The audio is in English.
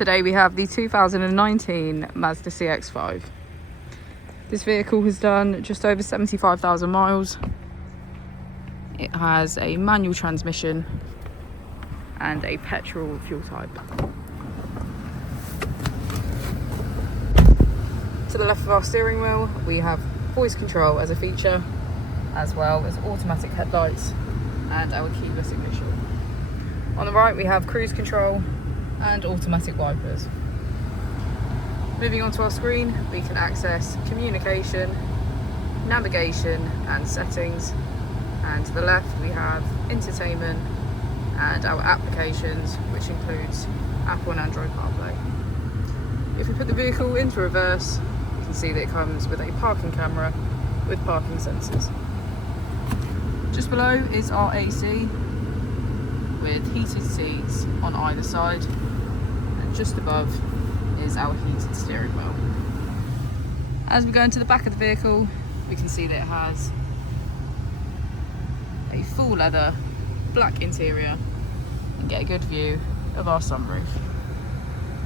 Today we have the 2019 Mazda CX-5. This vehicle has done just over 75,000 miles. It has a manual transmission and a petrol fuel type. To the left of our steering wheel we have voice control as a feature, as well as automatic headlights and our keyless ignition. On the right we have cruise control and automatic wipers. Moving on to our screen, we can access communication, navigation and settings, and to the left we have entertainment and our applications, which includes Apple and Android CarPlay. If we put the vehicle into reverse, you can see that it comes with a parking camera with parking sensors. Just below is our AC with heated seats on either side, and just above is our heated steering wheel. As we go into the back of the vehicle, we can see that it has a full leather black interior and get a good view of our sunroof.